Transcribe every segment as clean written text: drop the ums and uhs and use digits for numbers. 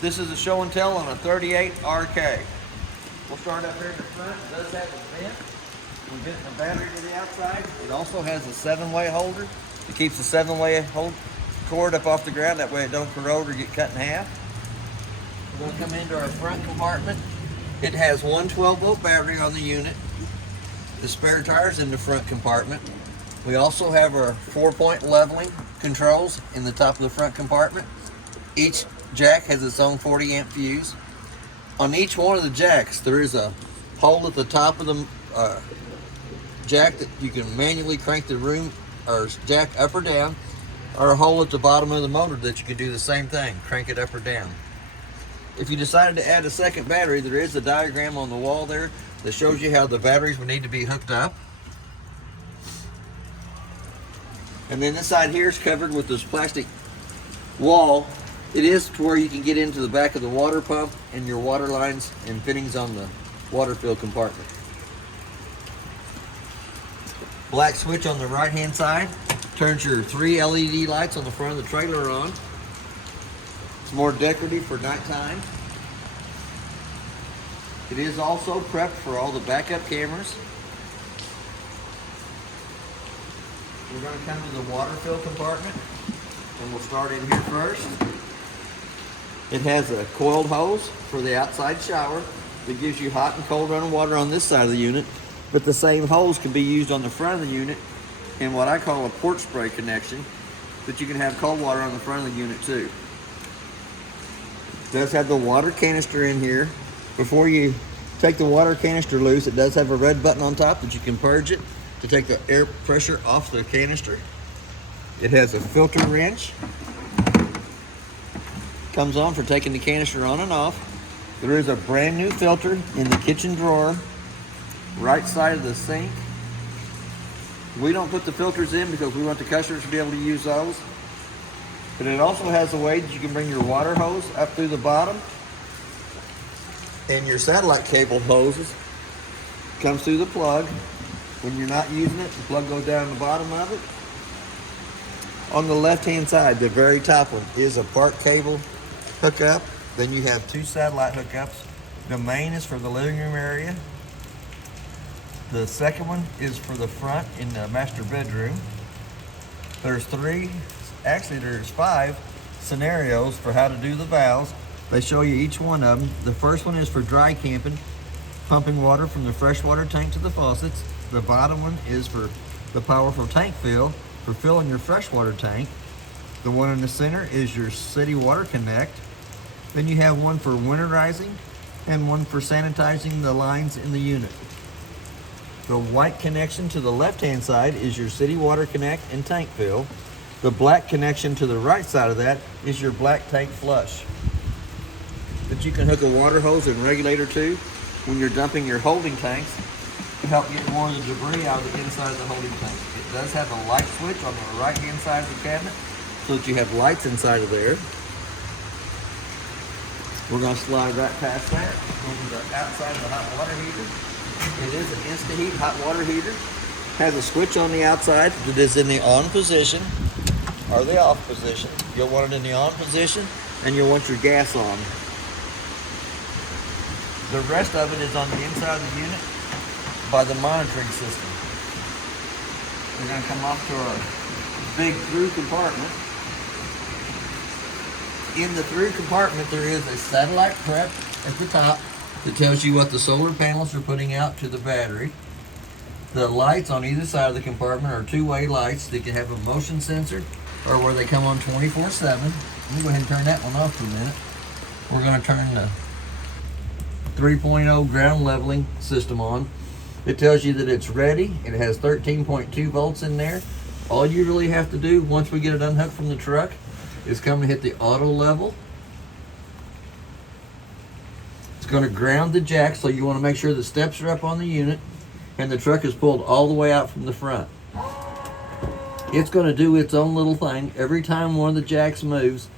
This is a show and tell on a 38 RK. We'll start up here in the front. It does have a vent. We're getting the battery to the outside. It also has a 7-way holder. It keeps the 7-way cord up off the ground. That way it don't corrode or get cut in half. We're going to come into our front compartment. It has one 12-volt battery on the unit. The spare tires in the front compartment. We also have our 4-point leveling controls in the top of the front compartment. Each jack has its own 40 amp fuse. On each one of the jacks, there is a hole at the top of the jack that you can manually crank the room or jack up or down, or a hole at the bottom of the motor that you can do the same thing, crank it up or down. If you decided to add a second battery, there is a diagram on the wall there that shows you how the batteries would need to be hooked up. And then this side here is covered with this plastic wall. It is to where you can get into the back of the water pump and your water lines and fittings on the water fill compartment. Black switch on the right hand side turns your 3 LED lights on the front of the trailer on. It's more decorative for nighttime. It is also prepped for all the backup cameras. We're going to come to the water fill compartment, and we'll start in here first. It has a coiled hose for the outside shower that gives you hot and cold running water on this side of the unit, but the same hose can be used on the front of the unit in what I call a port spray connection, that you can have cold water on the front of the unit too. It does have the water canister in here. Before you take the water canister loose, it does have a red button on top that you can purge it to take the air pressure off the canister. It has a filter wrench. Comes on for taking the canister on and off. There is a brand new filter in the kitchen drawer, right side of the sink. We don't put the filters in because we want the customers to be able to use those. But it also has a way that you can bring your water hose up through the bottom, and your satellite cable hoses comes through the plug. When you're not using it, the plug goes down the bottom of it. On the left-hand side, the very top one is a park cable hookup. Then you have 2 satellite hookups. The main is for the living room area. The second one is for the front in the master bedroom. There's 5 scenarios for how to do the valves. They show you each one of them. The first one is for dry camping, pumping water from the freshwater tank to the faucets. The bottom one is for the powerful tank fill, for filling your freshwater tank. The one in the center is your city water connect. Then you have one for winterizing and one for sanitizing the lines in the unit. The white connection to the left-hand side is your city water connect and tank fill. The black connection to the right side of that is your black tank flush, that you can hook a water hose and regulator to when you're dumping your holding tanks to help get more of the debris out of the inside of the holding tank. It does have a light switch on the right hand side of the cabinet so that you have lights inside of there. We're going to slide right past that over the outside of the hot water heater. It is an Insta-Heat hot water heater. Has a switch on the outside that is in the on position or the off position. You'll want it in the on position, and you'll want your gas on. The rest of it is on the inside of the unit by the monitoring system. We're going to come off to our big through compartment. In the through compartment, there is a satellite prep at the top that tells you what the solar panels are putting out to the battery. The lights on either side of the compartment are 2-way lights that can have a motion sensor or where they come on 24/7. Let me go ahead and turn that one off for a minute. We're going to turn the 3.0 ground leveling system on. It tells you that it's ready. It has 13.2 volts in there. All you really have to do once we get it unhooked from the truck is come and hit the auto level. It's going to ground the jack, so you want to make sure the steps are up on the unit and the truck is pulled all the way out from the front. It's going to do its own little thing. Every time one of the jacks moves,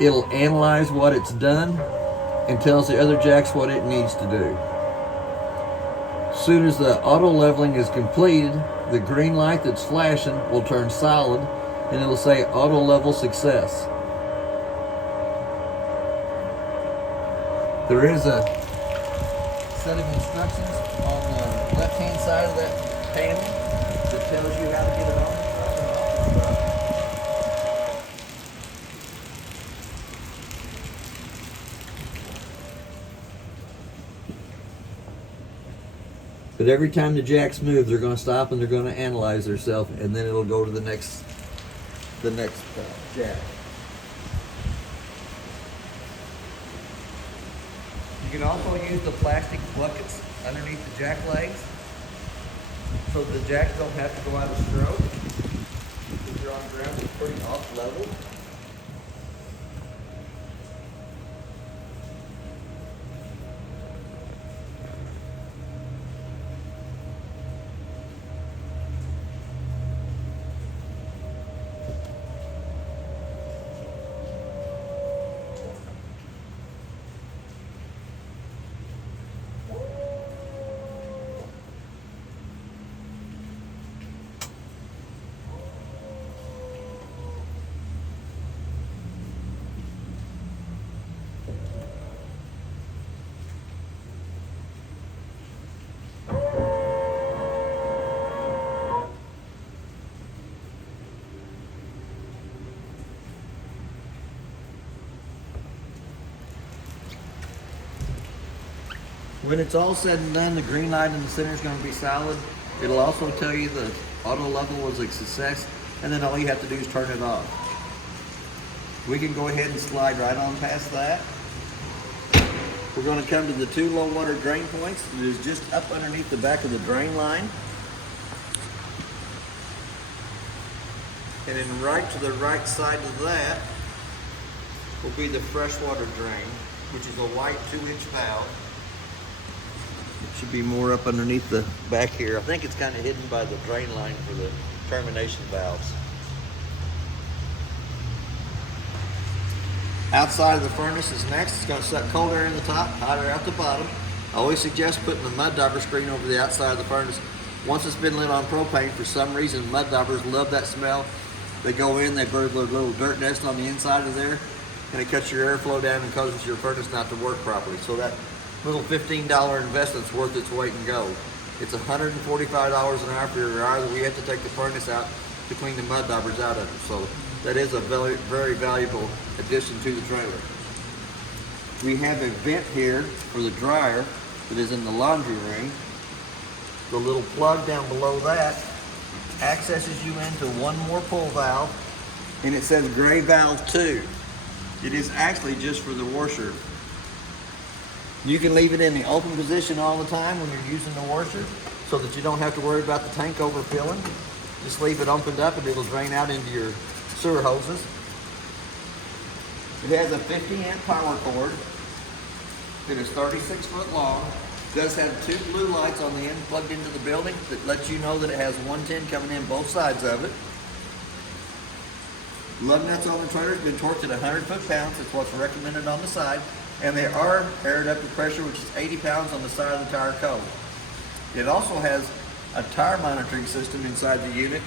it'll analyze what it's done and tells the other jacks what it needs to do. As soon as the auto leveling is completed, the green light that's flashing will turn solid and it'll say auto level success. There is a set of instructions on the left-hand side of that panel that tells you how to get it on the truck and off the truck. But every time the jacks move, they're going to stop and they're going to analyze themselves, and then it'll go to the next jack. You can also use the plastic buckets underneath the jack legs, so the jacks don't have to go out of stroke. If you're on ground, it's pretty off level. When it's all said and done, the green light in the center is going to be solid. It'll also tell you the auto level was a success, and then all you have to do is turn it off. We can go ahead and slide right on past that. We're going to come to the two low water drain points. It is just up underneath the back of the drain line. And then right to the right side of that will be the freshwater drain, which is a white 2-inch valve. It should be more up underneath the back here. I think it's kind of hidden by the drain line for the termination valves. Outside of the furnace is next. It's going to suck cold air in the top, hot air out the bottom. I always suggest putting the mud dauber screen over the outside of the furnace. Once it's been lit on propane, for some reason, mud daubers love that smell. They go in, they burn a little dirt nest on the inside of there, and it cuts your airflow down and causes your furnace not to work properly. So that little $15 investment's worth its weight in gold. It's $145 an hour for your hour that we have to take the furnace out to clean the mud daubers out of it. So that is a very, very valuable addition to the trailer. We have a vent here for the dryer that is in the laundry ring. The little plug down below that accesses you into one more pull valve, and it says gray valve 2. It is actually just for the washer. You can leave it in the open position all the time when you're using the washer so that you don't have to worry about the tank overfilling. Just leave it opened up and it'll drain out into your sewer hoses. It has a 50-amp power cord. It is 36 foot long. It does have two blue lights on the end plugged into the building that lets you know that it has 110 coming in both sides of it. Lug nuts on the trailer has been torqued at 100 foot-pounds. That's what's recommended on the side. And they are aired up to pressure, which is 80 pounds on the side of the tire cone. It also has a tire monitoring system inside the unit.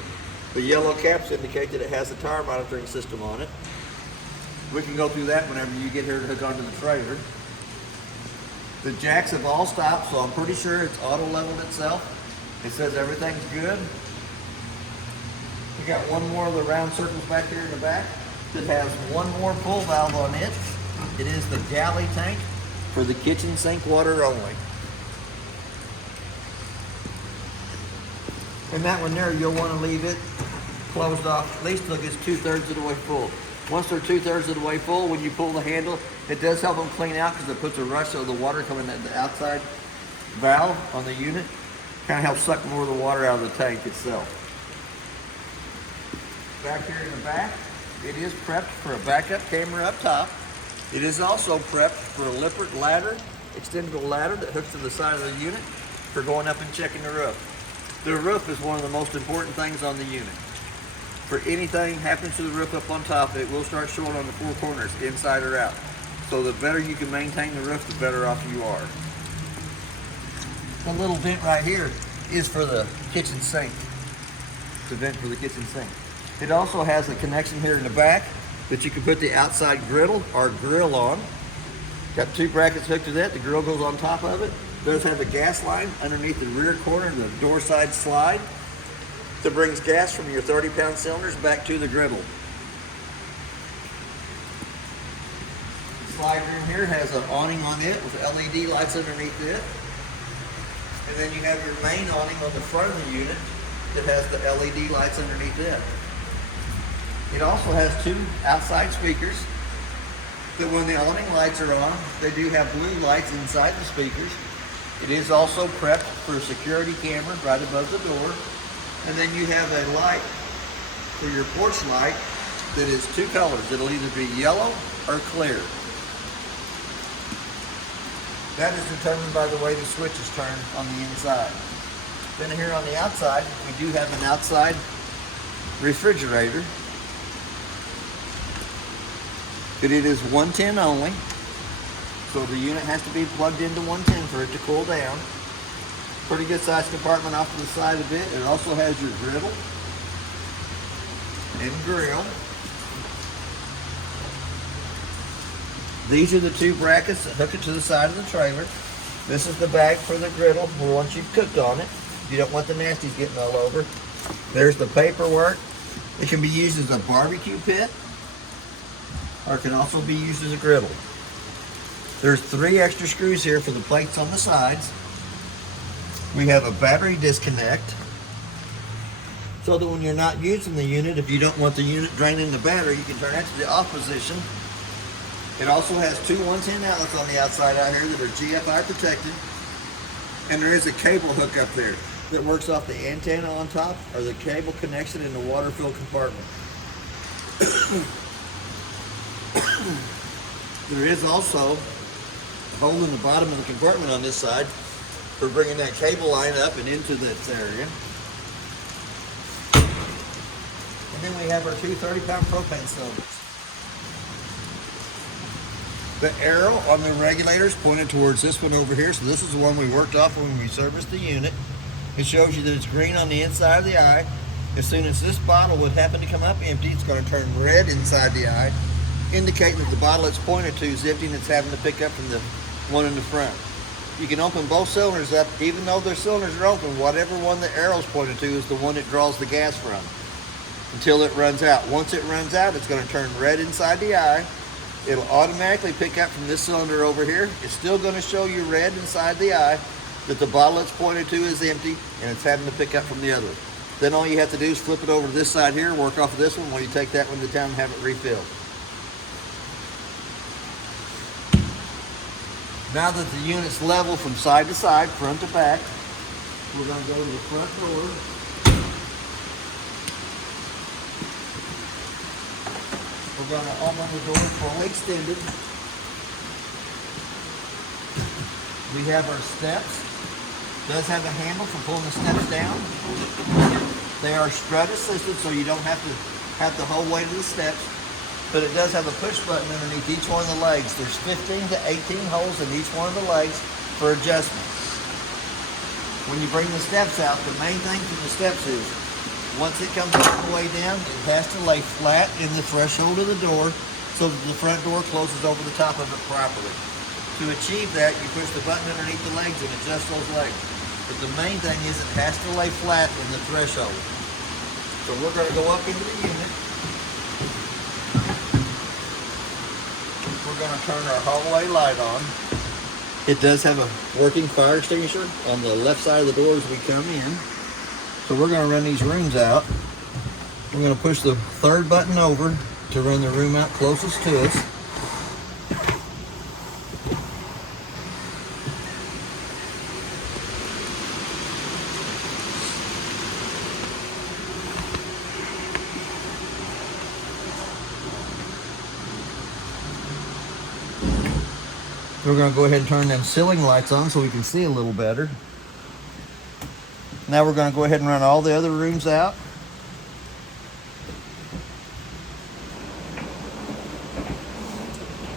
The yellow caps indicate that it has a tire monitoring system on it. We can go through that whenever you get here to hook onto the trailer. The jacks have all stopped, so I'm pretty sure it's auto leveled itself. It says everything's good. We got one more of the round circles back here in the back that has one more pull valve on it. It is the galley tank for the kitchen sink water only. And that one there, you'll want to leave it closed off at least till it gets 2/3 of the way full. Once they're 2/3 of the way full, when you pull the handle, it does help them clean out because it puts a rush of the water coming at the outside valve on the unit. Kind of helps suck more of the water out of the tank itself. Back here in the back, it is prepped for a backup camera up top. It is also prepped for a Lippert ladder, extendable ladder that hooks to the side of the unit for going up and checking the roof. The roof is one of the most important things on the unit. For anything happens to the roof up on top, it will start showing on the four corners, inside or out. So the better you can maintain the roof, the better off you are. The little vent right here is for the kitchen sink. The vent for the kitchen sink. It also has a connection here in the back that you can put the outside griddle or grill on. Got 2 brackets hooked to that. The grill goes on top of it. Does have a gas line underneath the rear corner of the door side slide that brings gas from your 30-pound cylinders back to the griddle. The slide room here has an awning on it with LED lights underneath it. And then you have your main awning on the front of the unit that has the LED lights underneath it. It also has 2 outside speakers that when the awning lights are on, they do have blue lights inside the speakers. It is also prepped for a security camera right above the door. And then you have a light for your porch light that is 2 colors. It'll either be yellow or clear. That is determined by the way the switch is turned on the inside. Then here on the outside, we do have an outside refrigerator. But it is 110 only. So the unit has to be plugged into 110 for it to cool down. Pretty good sized compartment off to the side of it. It also has your griddle and grill. These are the 2 brackets that hook it to the side of the trailer. This is the bag for the griddle for once you've cooked on it. You don't want the nasties getting all over. There's the paperwork. It can be used as a barbecue pit, or it can also be used as a griddle. There's 3 extra screws here for the plates on the sides. We have a battery disconnect, so that when you're not using the unit, if you don't want the unit draining the battery, you can turn that to the off position. It also has 2 110 outlets on the outside out here that are GFI protected. And there is a cable hook up there that works off the antenna on top or the cable connection in the water-filled compartment. There is also a hole in the bottom of the compartment on this side for bringing that cable line up and into this area. And then we have our 2 30-pound propane cylinders. The arrow on the regulator is pointed towards this one over here, so this is the one we worked off when we serviced the unit. It shows you that it's green on the inside of the eye. As soon as this bottle would happen to come up empty, it's going to turn red inside the eye, indicating that the bottle it's pointed to is empty and it's having to pick up from the one in the front. You can open both cylinders up, even though their cylinders are open. Whatever one the arrow's pointed to is the one it draws the gas from until it runs out. Once it runs out, it's going to turn red inside the eye. It'll automatically pick up from this cylinder over here. It's still going to show you red inside the eye that the bottle it's pointed to is empty and it's having to pick up from the other. Then all you have to do is flip it over to this side here, work off of this one while you take that one to town and have it refilled. Now that the unit's level from side to side, front to back, we're going to go to the front door. We're going to open the door fully extended. We have our steps. It does have a handle for pulling the steps down. They are strut assisted, so you don't have to have the whole weight of the steps. But it does have a push button underneath each one of the legs. There's 15 to 18 holes in each one of the legs for adjustment. When you bring the steps out, the main thing for the steps is, once it comes all the way down, it has to lay flat in the threshold of the door so that the front door closes over the top of it properly. To achieve that, you push the button underneath the legs and adjust those legs. But the main thing is it has to lay flat in the threshold. So we're going to go up into the unit. We're going to turn our hallway light on. It does have a working fire extinguisher on the left side of the door as we come in. So we're going to run these rooms out. We're going to push the 3rd button over to run the room out closest to us. We're going to go ahead and turn them ceiling lights on so we can see a little better. Now we're going to go ahead and run all the other rooms out.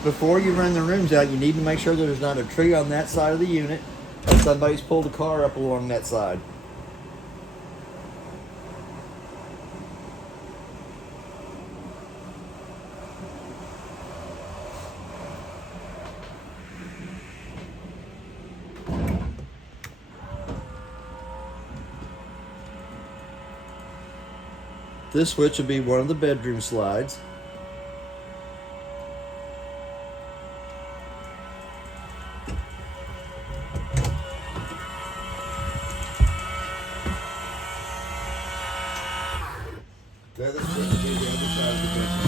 Before you run the rooms out, you need to make sure that there's not a tree on that side of the unit or somebody's pulled a car up along that side. This switch will be one of the bedroom slides. The other switch will be the other side of the bedroom.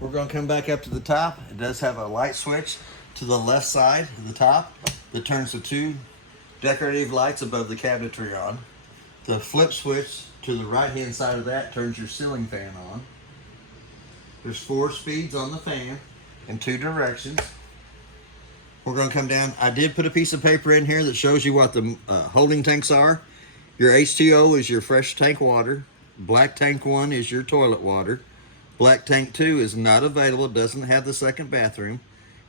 We're going to come back up to the top. It does have a light switch to the left side of the top that turns the two decorative lights above the cabinetry on. The flip switch to the right hand side of that turns your ceiling fan on. There's 4 speeds on the fan in 2 directions. We're going to come down. I did put a piece of paper in here that shows you what the holding tanks are. Your H2O is your fresh tank water. Black tank 1 is your toilet water. Black tank 2 is not available, doesn't have the second bathroom.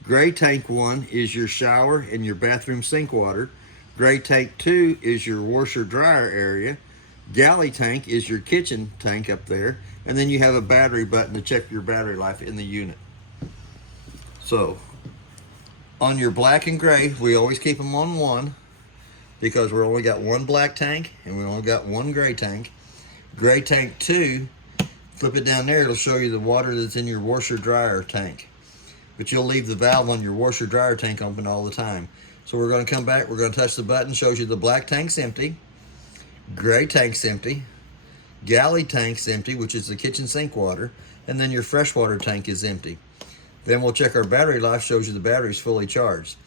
Gray tank 1 is your shower and your bathroom sink water. Gray tank 2 is your washer dryer area. Galley tank is your kitchen tank up there. And then you have a battery button to check your battery life in the unit. So, on your black and gray, we always keep them on 1 because we only got 1 black tank and we only got 1 gray tank. Gray tank 2, flip it down there, it'll show you the water that's in your washer dryer tank. But you'll leave the valve on your washer dryer tank open all the time. So we're going to come back, we're going to touch the button, shows you the black tank's empty, gray tank's empty, galley tank's empty, which is the kitchen sink water, and then your freshwater tank is empty. Then we'll check our battery life, shows you the battery's fully charged.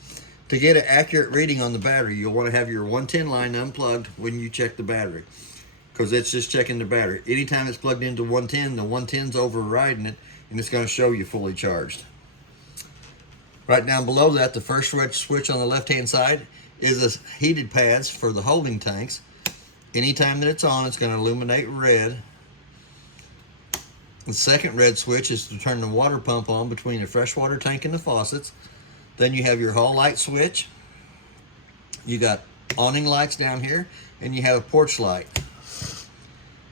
To get an accurate reading on the battery, you'll want to have your 110 line unplugged when you check the battery, because it's just checking the battery. Anytime it's plugged into 110, the 110's overriding it, and it's going to show you fully charged. Right down below that, the first switch on the left-hand side is a heated pads for the holding tanks. Anytime that it's on, it's going to illuminate red. The second red switch is to turn the water pump on between the freshwater tank and the faucets. Then you have your hall light switch. You got awning lights down here, and you have a porch light.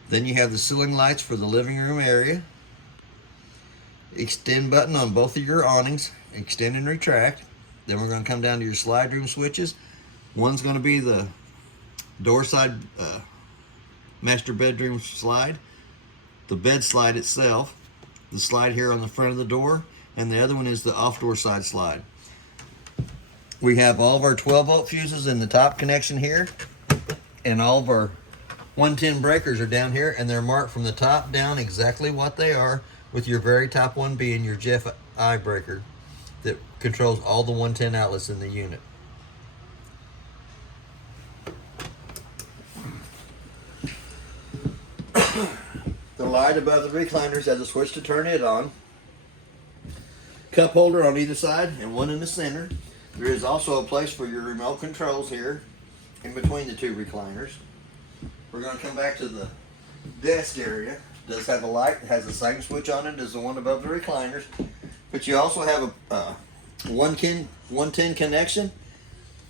Then you have the ceiling lights for the living room area. Extend button on both of your awnings, extend and retract. Then we're going to come down to your slide room switches. One's going to be the door side master bedroom slide, the bed slide itself, the slide here on the front of the door, and the other one is the off door side slide. We have all of our 12-volt fuses in the top connection here, and all of our 110 breakers are down here, and they're marked from the top down exactly what they are, with your very top one being your GFI breaker that controls all the 110 outlets in the unit. The light above the recliners has a switch to turn it on. Cup holder on either side and one in the center. There is also a place for your remote controls here in between the 2 recliners. We're going to come back to the desk area. It does have a light. It has the same switch on it as the one above the recliners. But you also have a 110 connection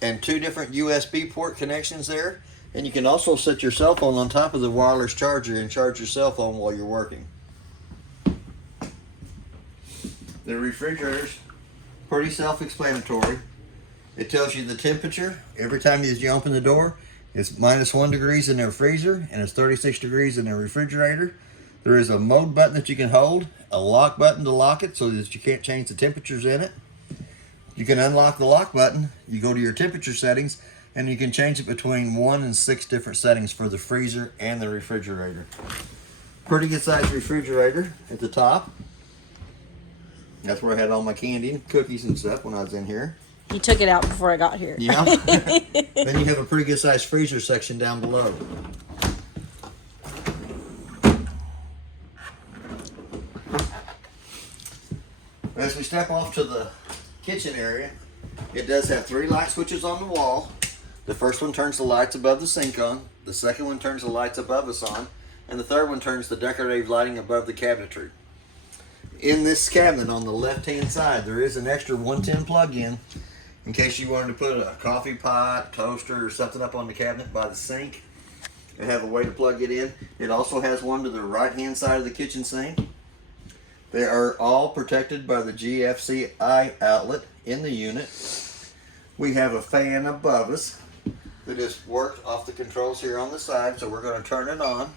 and 2 different USB port connections there. And you can also set your cell phone on top of the wireless charger and charge your cell phone while you're working. The refrigerator's pretty self-explanatory. It tells you the temperature every time as you open the door. It's -1 degrees in their freezer and it's 36 degrees in their refrigerator. There is a mode button that you can hold, a lock button to lock it so that you can't change the temperatures in it. You can unlock the lock button, you go to your temperature settings, and you can change it between 1 and 6 different settings for the freezer and the refrigerator. Pretty good sized refrigerator at the top. That's where I had all my candy and cookies and stuff when I was in here. You took it out before I got here. Yeah. Then you have a pretty good sized freezer section down below. As we step off to the kitchen area, it does have 3 light switches on the wall. The first one turns the lights above the sink on, the second one turns the lights above us on, and the third one turns the decorative lighting above the cabinetry. In this cabinet on the left-hand side, there is an extra 110 plug-in in case you wanted to put a coffee pot, toaster, or something up on the cabinet by the sink and have a way to plug it in. It also has one to the right-hand side of the kitchen sink. They are all protected by the GFCI outlet in the unit. We have a fan above us that just worked off the controls here on the side, so we're going to turn it on.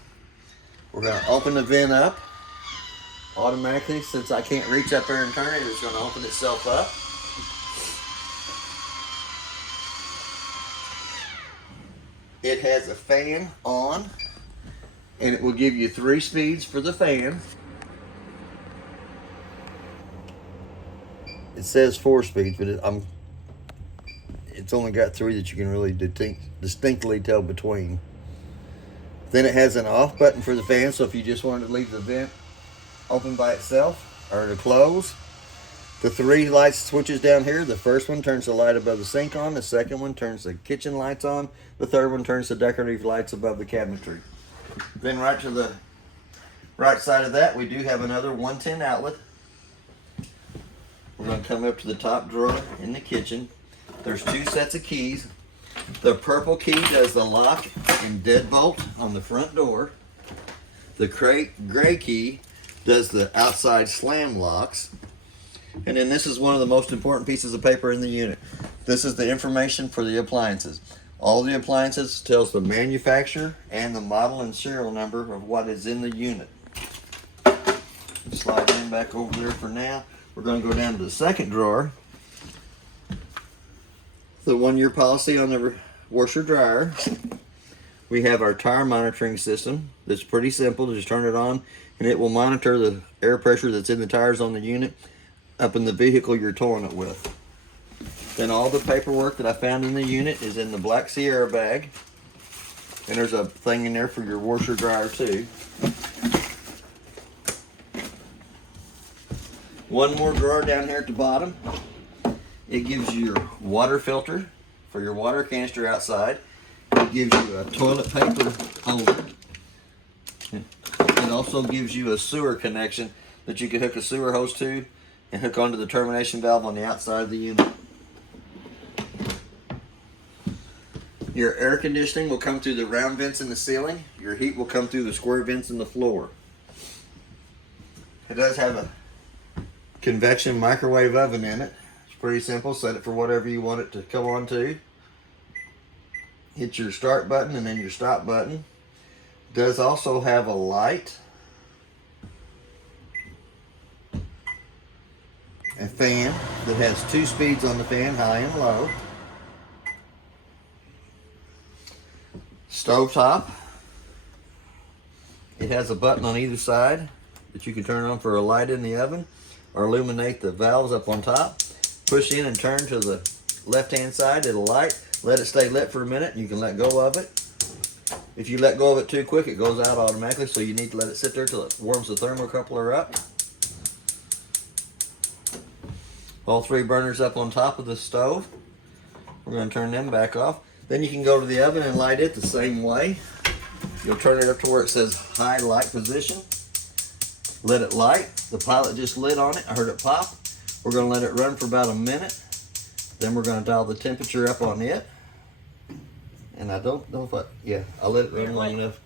We're going to open the vent up automatically. Since I can't reach up there and turn it, it's going to open itself up. It has a fan on, and it will give you 3 speeds for the fan. It says 4 speeds, but it's only got 3 that you can really distinctly tell between. Then it has an off button for the fan, so if you just wanted to leave the vent open by itself or to close. The 3 light switches down here. The first one turns the light above the sink on. The second one turns the kitchen lights on. The third one turns the decorative lights above the cabinetry. Then right to the right side of that, we do have another 110 outlet. We're going to come up to the top drawer in the kitchen. There's 2 sets of keys. The purple key does the lock and deadbolt on the front door. The gray key does the outside slam locks. And then this is one of the most important pieces of paper in the unit. This is the information for the appliances. All the appliances tells the manufacturer and the model and serial number of what is in the unit. Slide them back over there for now. We're going to go down to the second drawer. The 1-year policy on the washer dryer. We have our tire monitoring system. That's pretty simple. Just turn it on and it will monitor the air pressure that's in the tires on the unit up in the vehicle you're towing it with. Then all the paperwork that I found in the unit is in the black Sierra bag. And there's a thing in there for your washer dryer too. One more drawer down here at the bottom. It gives you your water filter for your water canister outside. It gives you a toilet paper holder. It also gives you a sewer connection that you can hook a sewer hose to and hook onto the termination valve on the outside of the unit. Your air conditioning will come through the round vents in the ceiling. Your heat will come through the square vents in the floor. It does have a convection microwave oven in it. It's pretty simple. Set it for whatever you want it to come on to. Hit your start button and then your stop button. It does also have a light, a fan that has 2 speeds on the fan, high and low. Stovetop. It has a button on either side that you can turn on for a light in the oven or illuminate the valves up on top. Push in and turn to the left hand side, it'll light. Let it stay lit for a minute and you can let go of it. If you let go of it too quick, it goes out automatically, so you need to let it sit there till it warms the thermocoupler up. All 3 burners up on top of the stove. We're going to turn them back off. Then you can go to the oven and light it the same way. You'll turn it up to where it says high light position. Let it light. The pilot just lit on it. I heard it pop. We're going to let it run for about a minute. Then we're going to dial the temperature up on it. And I don't know if I'll let it run long enough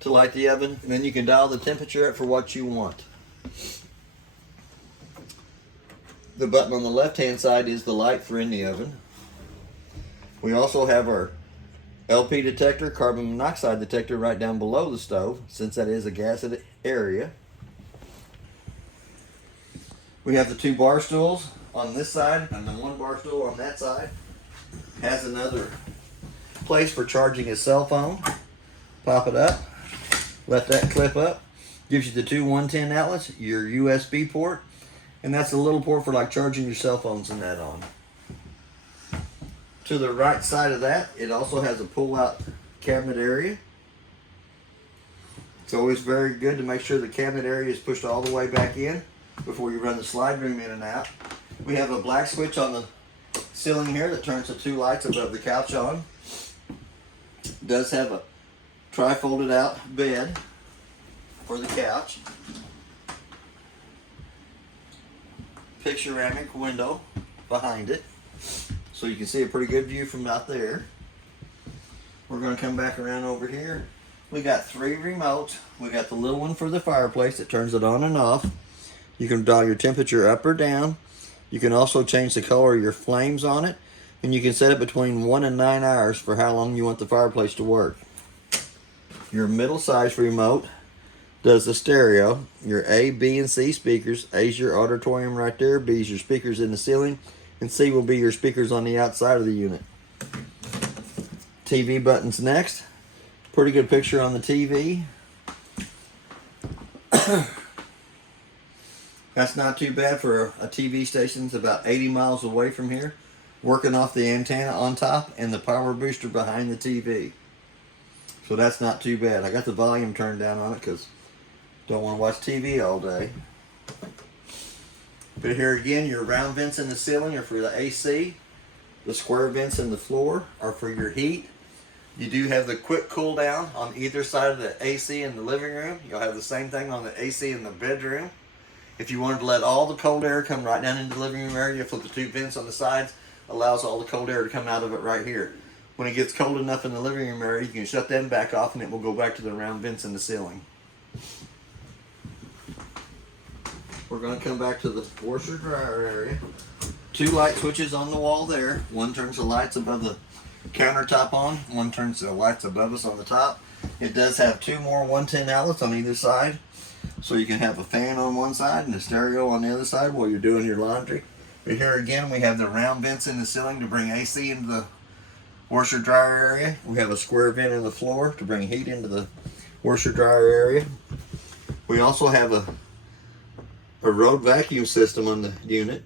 to light the oven. And then you can dial the temperature up for what you want. The button on the left hand side is the light for in the oven. We also have our LP detector, carbon monoxide detector right down below the stove, since that is a gassed area. We have the 2 bar stools on this side and the 1 bar stool on that side. Has another place for charging a cell phone. Pop it up, let that clip up. Gives you the 2 110 outlets, your USB port, and that's a little port for like charging your cell phones and that on. To the right side of that, it also has a pull-out cabinet area. It's always very good to make sure the cabinet area is pushed all the way back in before you run the slide room in and out. We have a black switch on the ceiling here that turns the 2 lights above the couch on. It does have a tri-folded out bed for the couch. Panoramic window behind it, so you can see a pretty good view from out there. We're going to come back around over here. We got 3 remotes. We got the little one for the fireplace that turns it on and off. You can dial your temperature up or down. You can also change the color of your flames on it, and you can set it between 1 and 9 hours for how long you want the fireplace to work. Your middle size remote does the stereo. Your A, B, and C speakers. A is your auditorium right there. B is your speakers in the ceiling, and C will be your speakers on the outside of the unit. TV buttons next. Pretty good picture on the TV. That's not too bad for a TV station. It's about 80 miles away from here, working off the antenna on top and the power booster behind the TV. So that's not too bad. I got the volume turned down on it because don't want to watch TV all day. But here again, your round vents in the ceiling are for the AC. The square vents in the floor are for your heat. You do have the quick cool down on either side of the AC in the living room. You'll have the same thing on the AC in the bedroom. If you wanted to let all the cold air come right down into the living room area, flip the two vents on the sides, allows all the cold air to come out of it right here. When it gets cold enough in the living room area, you can shut them back off and it will go back to the round vents in the ceiling. We're going to come back to the washer dryer area. Two light switches on the wall there. One turns the lights above the countertop on, one turns the lights above us on the top. It does have two more 110 outlets on either side, so you can have a fan on one side and a stereo on the other side while you're doing your laundry. But here again, we have the round vents in the ceiling to bring AC into the washer dryer area. We have a square vent in the floor to bring heat into the washer dryer area. We also have a road vacuum system on the unit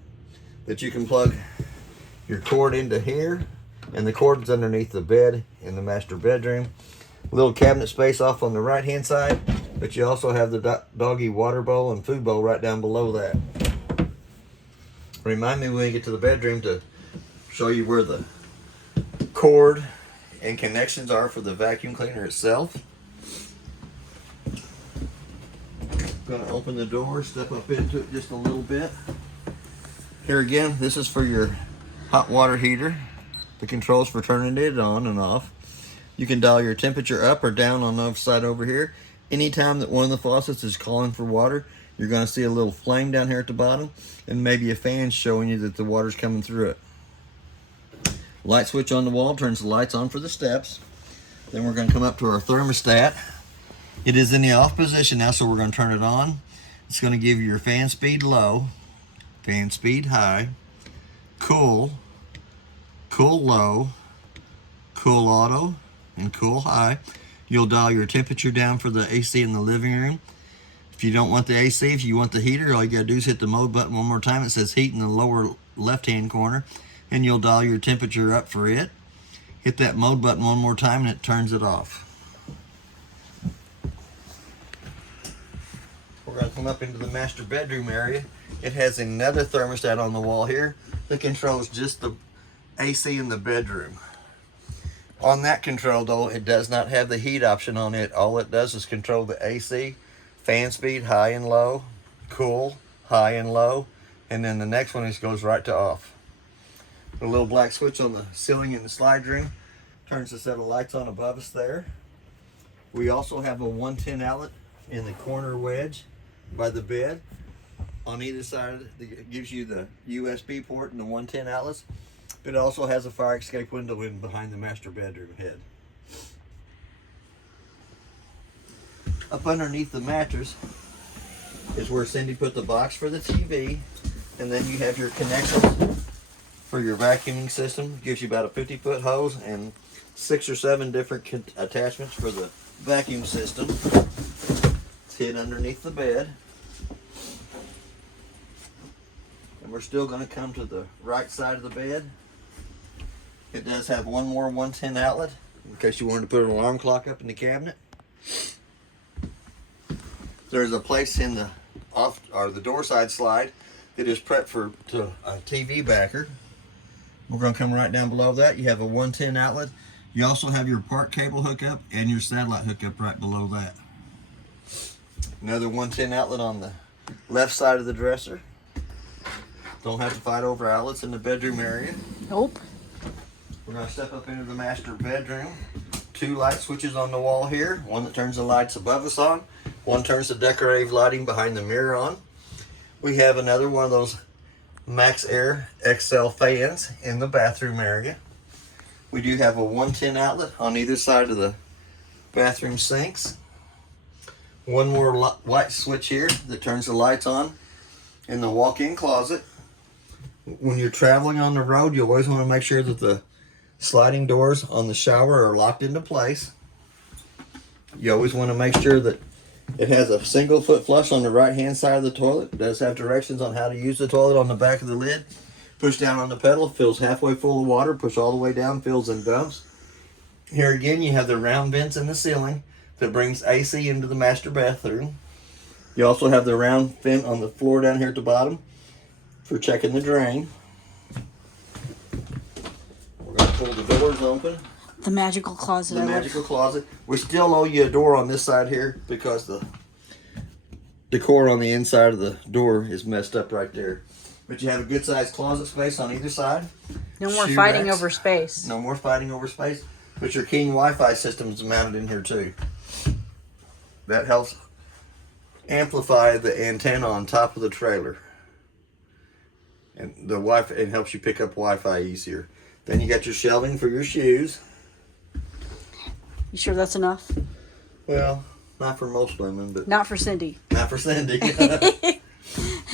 that you can plug your cord into here, and the cord is underneath the bed in the master bedroom. A little cabinet space off on the right hand side, but you also have the doggy water bowl and food bowl right down below that. Remind me when we get to the bedroom to show you where the cord and connections are for the vacuum cleaner itself. Going to open the door, step up into it just a little bit. Here again, this is for your hot water heater. The controls for turning it on and off. You can dial your temperature up or down on the other side over here. Anytime that one of the faucets is calling for water, you're going to see a little flame down here at the bottom and maybe a fan showing you that the water's coming through it. Light switch on the wall turns the lights on for the steps. Then we're going to come up to our thermostat. It is in the off position now, so we're going to turn it on. It's going to give you your fan speed low, fan speed high, cool, cool low, cool auto, and cool high. You'll dial your temperature down for the AC in the living room. If you don't want the AC, if you want the heater, all you gotta do is hit the mode button one more time. It says heat in the lower left hand corner, and you'll dial your temperature up for it. Hit that mode button one more time and it turns it off. We're going to come up into the master bedroom area. It has another thermostat on the wall here that controls just the AC in the bedroom. On that control though, it does not have the heat option on it. All it does is control the AC, fan speed high and low, cool, high and low, and then the next one just goes right to off. The little black switch on the ceiling in the slide ring turns the set of lights on above us there. We also have a 110 outlet in the corner wedge by the bed. On either side, it gives you the USB port and the 110 outlets. But it also has a fire escape window in behind the master bedroom head. Up underneath the mattress is where Cindy put the box for the TV, and then you have your connections for your vacuuming system. It gives you about a 50-foot hose and 6 or 7 different attachments for the vacuum system. It's hid underneath the bed. And we're still going to come to the right side of the bed. It does have one more 110 outlet in case you wanted to put an alarm clock up in the cabinet. There's a place in the the door side slide that is prepped for a TV backer. We're going to come right down below that. You have a 110 outlet. You also have your park cable hookup and your satellite hookup right below that. Another 110 outlet on the left side of the dresser. Don't have to fight over outlets in the bedroom area. Nope. We're going to step up into the master bedroom. 2 light switches on the wall here. One that turns the lights above us on. One turns the decorative lighting behind the mirror on. We have another one of those Max Air XL fans in the bathroom area. We do have a 110 outlet on either side of the bathroom sinks. One more light switch here that turns the lights on in the walk-in closet. When you're traveling on the road, you always want to make sure that the sliding doors on the shower are locked into place. You always want to make sure that it has a single foot flush on the right hand side of the toilet. It does have directions on how to use the toilet on the back of the lid. Push down on the pedal, fills halfway full of water, push all the way down, fills and dumps. Here again, you have the round vents in the ceiling that brings AC into the master bathroom. You also have the round vent on the floor down here at the bottom for checking the drain. We're going to pull the doors open. The magical closet. The magical closet. We still owe you a door on this side here because the decor on the inside of the door is messed up right there. But you have a good sized closet space on either side. No more Shoe fighting racks. over space. No more fighting over space. But your King Wi-Fi system is mounted in here too. That helps amplify the antenna on top of the trailer. And the Wi-Fi, it helps you pick up Wi-Fi easier. Then you got your shelving for your shoes. You sure that's enough? Well, not for most women, but Not for Cindy. not for Cindy.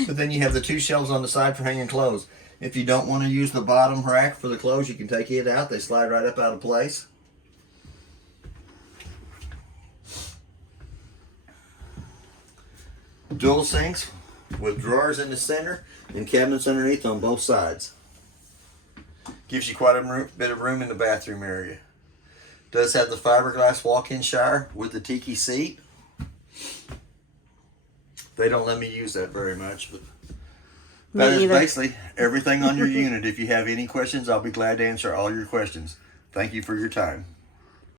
But then you have the two shelves on the side for hanging clothes. If you don't want to use the bottom rack for the clothes, you can take it out. They slide right up out of place. Dual sinks with drawers in the center and cabinets underneath on both sides. Gives you quite a bit of room in the bathroom area. Does have the fiberglass walk-in shower with the tiki seat. They don't let me use that very much, but that is basically everything on your unit. If you have any questions, I'll be glad to answer all your questions. Thank you for your time.